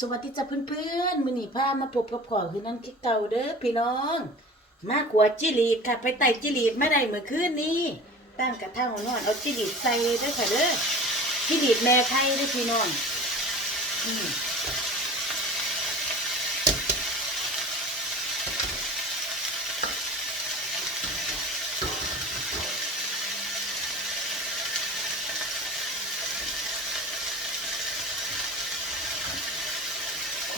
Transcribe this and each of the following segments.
สวัสดีจ้าเพื่อนๆ มื้อนี้พามาพบกับพ่อคือนั้นคิกเก่าเด้อพี่น้อง มาขัวจิลีดค่ะไปไต่จิลีดมาได้เมื่อคืนนี้ตั้งกระทะนอนเอาจิลีดใส่เด้อค่ะเด้อจิลีดแม่ไข่เด้อพี่น้องอืม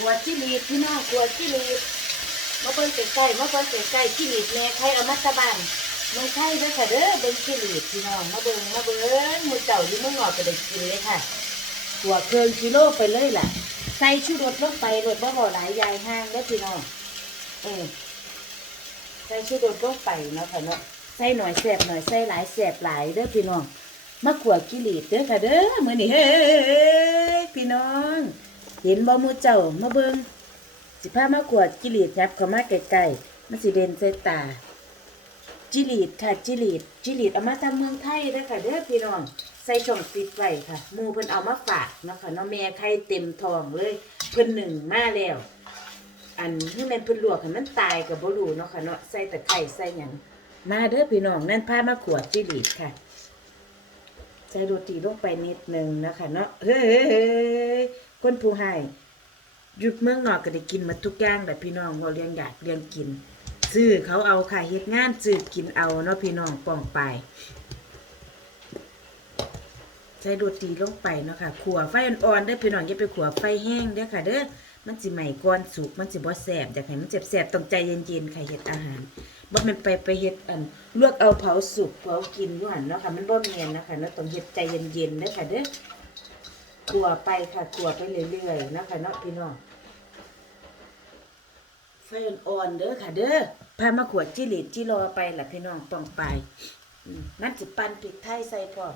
วจิลีดพี่น้องขัวจิลีดมาเบิ่งใกล้ๆมาเบิ่งใกล้ๆจิลีดแม่ไข่เอามาตะบันไม่ใช่เด้อค่ะเด้อเบิ่งจิลีดพี่น้องมาเบิ่งมาเบิ่งหมูเจ้าอยู่เมืองนอกก็ได้กินเลยค่ะหัวเคินกิโลไปเลยล่ะ ใส่ชูรสลงไปรสบ่บ่หลายยายห้างแล้วพี่น้องเออใส่ชูรสลงไปเนาะค่ะเนาะใส่หน่อยแสบหน่อยใส่หลายแสบหลายเด้อพี่น้องมะขวดกิเลสเด้อค่ะเด้อมื้อนี้เฮ้ยพี่น้อง เห็นบ่หมูเจ้ามาเบิงสิพามาขวดกิเลสยับเข้ามาใกลๆมันสิเด่นใส่ตา จิลีดค่ะจิลีดจิลีดเอามาจากเมืองไทยเด้ค่ะเด้อพี่น้องใส่ช่องปิดไว้ค่ะมูเพิ่นเอามาฝากเนาะค่ะเนาะแม่ไข่เต็มทองเลยเพิ่นหนึ่งมาแล้ว อันที่แม่นเพิ่นลวกให้มันตายก็บ่รู้เนาะค่ะเนาะใส่ตะไคร้ใส่หยังมาเด้อพี่น้องนั่นพามาขวดจิลีดค่ะใส่โรตีลงไปนิดนึงนะคะเนาะเฮ้ย คนผู้ให้ยุดเมืองนอกก็ได้กินมาทุกอย่างแบบพี่น้องเราเลี้ยงอยากเลี้ยงกินซื้อเขาเอาค่ะเฮ็ดงานซื้อกินเอาเนาะพี่น้องป้องไปใส่โรตีลงไปเนาะค่ะขัวไฟอ่อนๆเด้อพี่น้องอย่าไปขัวไฟแห้งเด้อค่ะ เด้อมันสิใหม่ก่อนสุกมันสิบ่แซ่บอยากให้มันแซ่บๆต้องใจเย็นๆค่ะเฮ็ดอาหารบ่แม่นไปไปเฮ็ดอันลวกเอาเผาสุกเผากินอยู่หั่นเนาะค่ะมันบ่แม่นนะคะเนาะต้องเฮ็ดใจเย็นๆเด้อค่ะเด้อ ขัวไปค่ะขัวไปเรื่อยๆนะค่ะเนาะพี่น้องไฟอ่อนๆเด้อค่ะ เด้อพามาขวดจิหลีดจิรอไปล่ะพี่น้องป้องไปอืมมันสิปั่นพริกไทยใส่พร้อม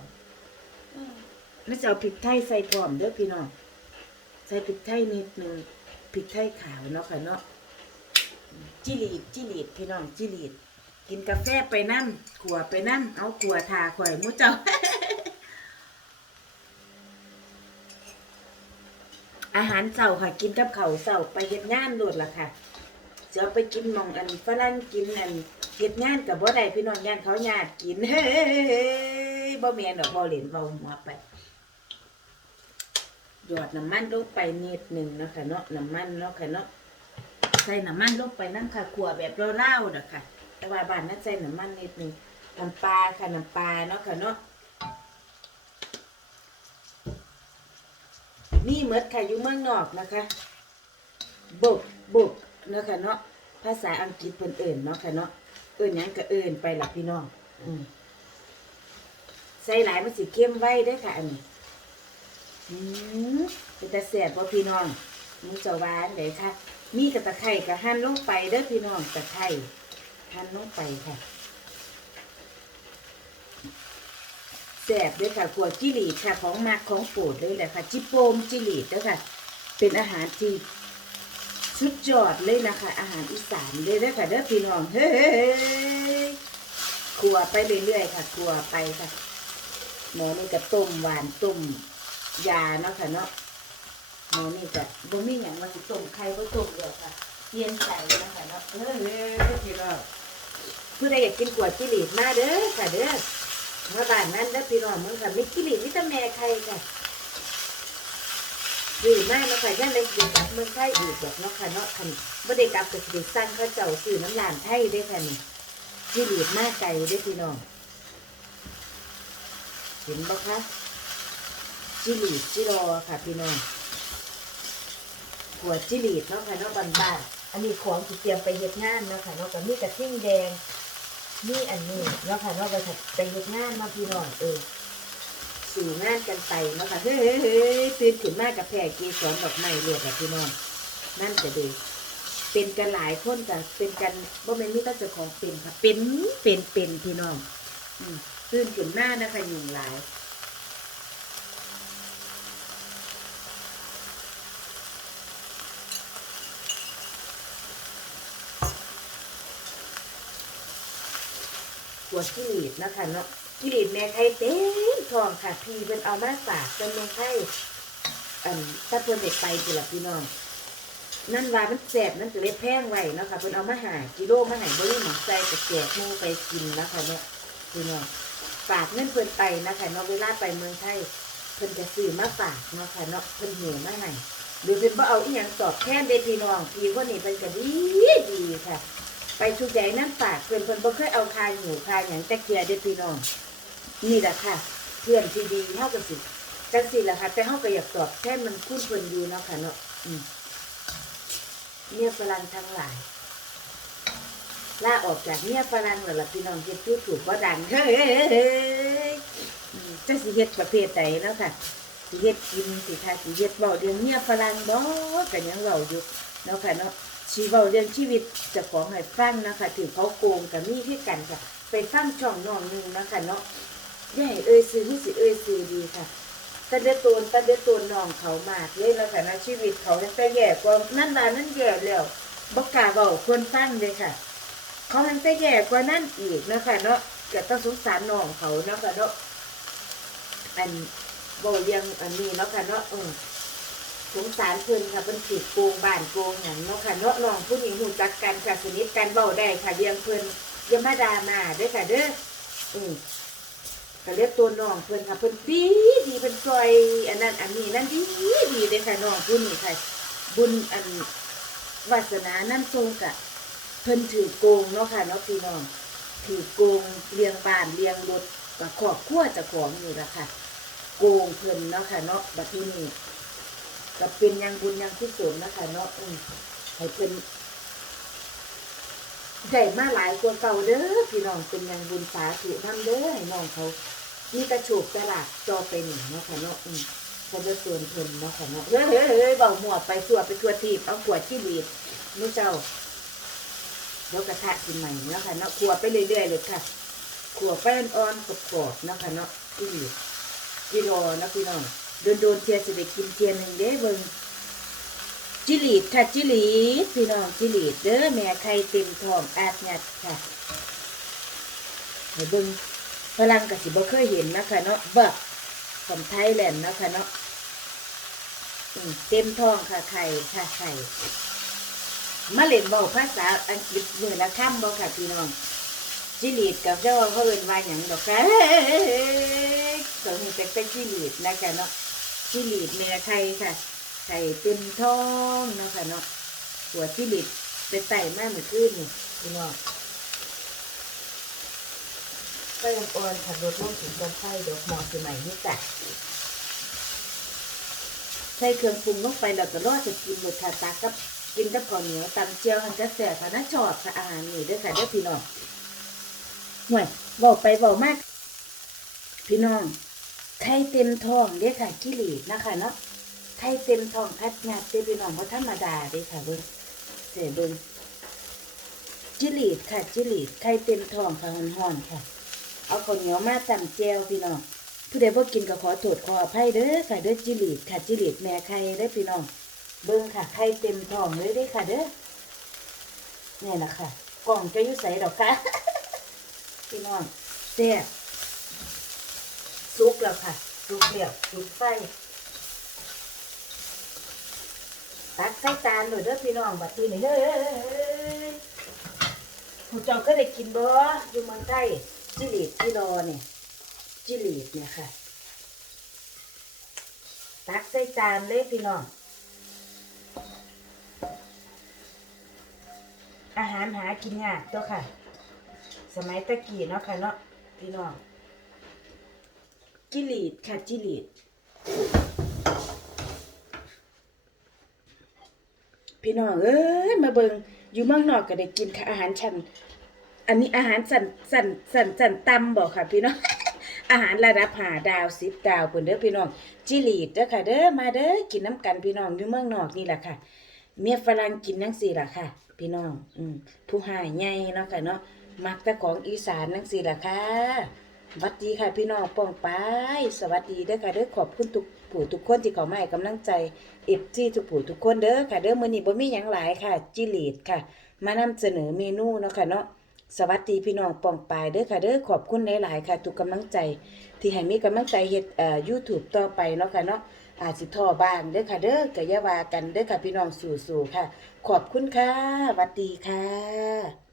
อืมมันจะเอาพริกไทยใส่พร้อมเด้อพี่น้องใส่พริกไทยนิดนึงพริกไทยขาวเนาะค่ะเนาะอืมจิหลีดจิหลีดพี่น้องจิหลีดกินกาแฟไปนั่นขวไปนั่นเอาขวทาข่อยมูเจ้า อาหารเสาค่ะ กินกับเขาเสาไปเฮ็ดงานโลดล่ะค่ะจะไปกินมองอันฝรั่งกินอันเฮ็ดงานกับบ่ได้พี่น้องย่านเขาญาติกินเฮ้ยบ่แม่นดอกบ่เล่นเว้าหัวไปหยอดน้ำมันลงไปนิดหนึงนะคะเนาะน้ำมันเนาะค่ะเนาะใส่น้ำมันลงไปน้ำค่ะขัวแบบเล่าๆนะค่ะแต่ว่าบ้านนั้นใส่น้ำมันนิดหนึงน้ำปลาค่ะน้ำปลาเนาะค่ะเนาะ มีเมดค่ะอยู่เมืองนอกนะคะบกบกเนะค่ะเนาะภาษาอังกฤษเพิ่นเอิ่นเนาะค่ะเนาะเอิ่นยังก็เอิ่นไปหล่ะพี่น้องอืมใส่หลายมันสิเข้มไว้เด้ค่ะอันนี้อืมเป็นตาแสบบ่พี่น้องมันจะหวานเลยค่ะ มีกระตะไคร่กับหั่นลงไปเด้อพี่น้องตะไคร่หั่นลงไปค่ะ สบด้วยค่ะขวดจิลีดค่ะ ของมากของโปรดเลยแหละค่ะ จิโปมจิลีดเด้อค่ะเป็นอาหารที่สุดยอดเลยนะคะ อาหารอีสานเลยเด้อค่ะเด้อพี่น้องเฮ้ยครัวไปเรื่อยๆค่ะครัวไปค่ะหมอนี่ก็ต้มหวานต้มยาเนาะค่ะเนาะหมอนี่ก็บ่มีหยังว่าสิต้มไข่บ่ต้มเดียวค่ะเปลี่ยนใจเนะค่ะเนาะเฮ้ยพี่น้องผู้ใดอยากกินกวดจิลีดมาเด้อค่ะเด้อ มาบ้านนั้นเด้พี่น้องมึงค่ะมีจิหลีดวิตาแม่ไข่ค่ะหรือไม่เนาะค่ะย่านเล็ด็กกลับเมืองไทยอีกแบบเนาะค่ะเนาะคันบ่ได้กลับก็สิดสั่งเขาเจ้าซื้อน้ำลานไทยเด้ค่ะนี่จิหลีดมาไกลเด้พี่น้องเห็นบ่คะจิหลีดจิรอค่ะพี่น้องหัวจิหลีดเนาะค่ะเนาะบ้านๆอันนี้ของที่เตรียมไปเฮ็ดงานเนาะค่ะเนาะก็มีกระทิ่งแดง นี่อันนี้เนาะค่ะเนาะไปถักไปเฮ็ดงานมาพี่น้องเออสู่งานกันไปเนาะค่ะเฮ้ยเฮ้ยเฮ้ยตื่นขึ้นมากับแพรเกสรดอกไม้เลือดอะพี่น้องนั่นจะดีเป็นกันหลายคนแต่เป็นกันบ่แม่นมีแต่เจ้าของเป็นค่ะเป็นเป็นเป็นพี่น้อง อืมตื่นขึ้นมานะคะยุงหลาย หัวกิรีดนะคะเนาะกิริดแม่ไข่เต็มทองค่ะ พี่เป็นเอามาฝากจนแม่ไข่อันถ้าเพิ่นเด็กไปสิละพี่น้องนั่นว่ามันแสบมันก็เลยแพงไว้เนาะค่ะเพิ่นเอามาหากิโลมาห้บ่ได้หมองใจก็แจกมู่ไปกินนะคะเนี่ยพี่น้องฝากเงินเพิ่นไปนะคะเนาะเวลาไปเมืองไทยเพิ่นจะซื้อมาฝากเนาะค่ะเนาะเพิ่นหิวมาให้หรือเพิ่นบ่เอาอีหยังตอบแทนเด้พี่น้องพี่คนนี้เพิ่นก็ดีดีค่ะ ไปทุกใดนั่นฝากเพิ่อนเพิ่อนบ่เคยเอาคายหิวคาหยังแต่เกียเดพี่น้องนี่แหละค่ะ เพื่อนที่ดีเฮาก็สิจังซี่แหละค่ะแต่เฮาก็อยากตอบแทนมันคุ้นเพิ่นอยู่เนาะค่ะเนาะอืมเมียฝรั่งทั้งหลายล่าออกจากเมียฝรั่งแล้วล่ะพี่น้องเฮ็ดพูดถูกว่าดังเฮ้ยอืมจะสิเฮ็ดประเภทใดแล้วค่ะสิเฮ็ดกินสิค่ะสิเฮ็ดเว้าเรื่องเมียฝรั่งบ่ก็ยังเว้าอยู่เนาะค่ะเนาะ สิเว้าเรื่องชีวิตจ้าของให้ฟังนะคะถือเขาโกงก็มีคือกันค่ะ ไปฟังช่องน้องนึงนะคะเนาะย่าเอ่ยซื้อที่สิเอ่ยซื้อดีค่ะตะเดตูนตะเดตูนน้องเขามากเลยแล้วค่ะนะชีวิตเขาตั้งแต่แย่กว่านั่นล่ะนั่นแย่แล้วบกกาเบาควรฟังเลยค่ะ เขาตั้งแต่แย่กว่านั่นอีกนะคะเนาะก็ต้องสงสารน้องเขานะค่ะเนาะอันเบาเรียงอันนี้เนาะค่ะเนาะเออ สงสารเพิ่นค่ะเพิ่นถูกโกงบ้านโกงหยังเนาะค่ะเนาะน้องผู้หญิงหูจักกันค่ะสนิทกันเบาได้ค่ะเรียงเพิ่นอย่ามาด่ามาเด้อค่ะเด้ออืมก็เรียกตัวน้องเพิ่นค่ะเพิ่นดีดีเพิ่นซอย อันนั้นอันนี้นั่นดีดีเลยค่ะน้องผู้นี้ค่ะ บุญอันวาสนานั่นทรงกะเพิ่นถือโกงเนาะค่ะเนาะพี่น้องถือโกงเลี้ยงบ้านเลี้ยงรถกับครอบครัวเจ้าของนี่ล่ะค่ะ โกงเพิ่นเนาะค่ะเนาะบัดทีนี้ ก็เป็นยังบุญยังกุศลนะคะเนาะอืมให้เพิ่นได้มาหลายกว่าเก่าเด้อพี่น้องเป็นยังบุญสาธุทำเด้อให้น้องเขามีกระโฉบตลาดจอไปหนึ่งเนาะค่ะเนาะอืมเขาจะส่วนเพิ่นเนาะค่ะเนาะเฮ้ยเฮ้ยเฮ้ยเบาหมวดไปทั่วไปทั่วทีบเอาขวดที่บีบนู่เจ้าเดี๋ยวกระทะกินใหม่เนาะค่ะเนาะขวดไปเรื่อยๆเลยค่ะขวดไปอ่อนกรอบๆเนาะค่ะเนาะที่บีบกิโลเนะพี่น้อง โดนๆเทียสิได้กินเทียหนึ่งเด้เบิ่งจิลีดค่ะจิลีดพี่น้องจิลีดเด้อแม่ไข่เต็มท้องอาดงัดค่ะให้เบิ่งฝรั่งก็สิบ่เคยเห็นนะคะเนาะบักของไทยแลนด์นะคะเนาะเต็มท้องค่ะไข่ค่ะไข่มาเล่นเว้าภาษาอังกฤษมือละคำบ่ค่ะพี่น้อง จิลีดกับเจ้าเขาเอินว่าหยังดอกค่ะก็มีแต่เป็นจิลีดนะคะเนาะ จิลีดแม่ไข่ค่ะ ไข่เต็มท้องเนาะค่ะเนาะหัวที่หลิดไปไต่มากเหมือนขึ้นนี่พี่น้องก็ยังอ่อนขับรถลงถึงกองไข่ดอกหมอสมัยนี้จ้ะใส่เครื่องปรุงลงไปเราก็รอดจะกินหมดค่ะตากับกินกับข้าวเหนียวตำเจียวหันจะแสบค่ะน่าชอบค่ะอาหารนี่ด้วยค่ะเด้วยพี่น้องห่วยบอกไปบอกมาก พี่น้อง ไข่เต็มท้องเด้ค่ะกิเลสนะคะเนาะไข่เต็มท้องพัดงาเต็มพี่น้องว่าธรรมดาเด้ค่ะเบิ่งเสียเบิ่งจิลีดค่ะจิลีดไข่เต็มท้องค่ะห่อนๆค่ะ เอาข้าวเหนียวมาตำแจวพี่น้องผู้ใดบ่กินก็ขอโทษขออภัยเด้อค่ะเด้อจิลีดค่ะจิลีดแม่ไข่เด้อพี่น้องเบิ่งค่ะไข่เต็มท้องเลยเด้ค่ะเด้อนี่แหละค่ะกล่องจะอยู่ใส่ดอกค่ะพี่น้องแซ่บ สุกแล้วค่ะสุกแล้วสุกไฟตักใส่จานเลยเด้อพี่น้องบัดทีนี้เด้อผู้เจ้าก็ได้กินบ่อยู่เมืองไทยจิลีดที่รอเนี่ยจิลีดเนี่ยค่ะ ตักใส่จานเลยพี่น้องอาหารหากินยากตัวค่ะ สมัยตะกี้เนาะค่ะเนาะพี่น้อง จิลีดค่ะจิลีดพี่น้องเอ้ยมาเบิงอยู่เมืองนอกก็ได้กินค่ะอาหารชั้นอันนี้อาหารสันสันสันสันตำบอกค่ะ พี่น้อง อาหารระดับหาดาวสิบดาวเพิ่นเด้อพี่น้องจิลีดเด้อค่ะเด้อมาเด้อกินน้ำกันพี่น้องอยู่เมืองนอกนี่แหละค่ะ เมียฝรั่งกินจังซี่ล่ะค่ะ พี่น้อง อืมผู้หายใหญ่เนาะค่ะเนาะมักแต่ของอีสานจังซี่ล่ะค่ะ วัสดีค่ะพี่น้องป้องปายสวัสดีเด้อค่ะเด้อขอบคุณทุกผู้ทุกคนที่เขามาให้กำลังใจเอฟซีทุกผู้ทุกคนเด้อค่ะ เด้อมื้อนี้บ่มีหยังหลายค่ะ จิลีดค่ะ มานำเสนอเมนูเนาะค่ะเนาะสวัสดีพี่น้องปองปายเด้อค่ะเด้อขอบคุณหลายๆค่ะทุกกำลังใจ ที่ให้มีกำลังใจเฮ็ดเอ่อ YouTube ต่อไปเนาะค่ะเนาะอาจสิท้อบ้างเด้อค่ะเด้อก็อย่าว่ากันเด้อค่ะพี่น้องสู้ๆค่ะ ขอบคุณค่ะสวัสดีค่ะ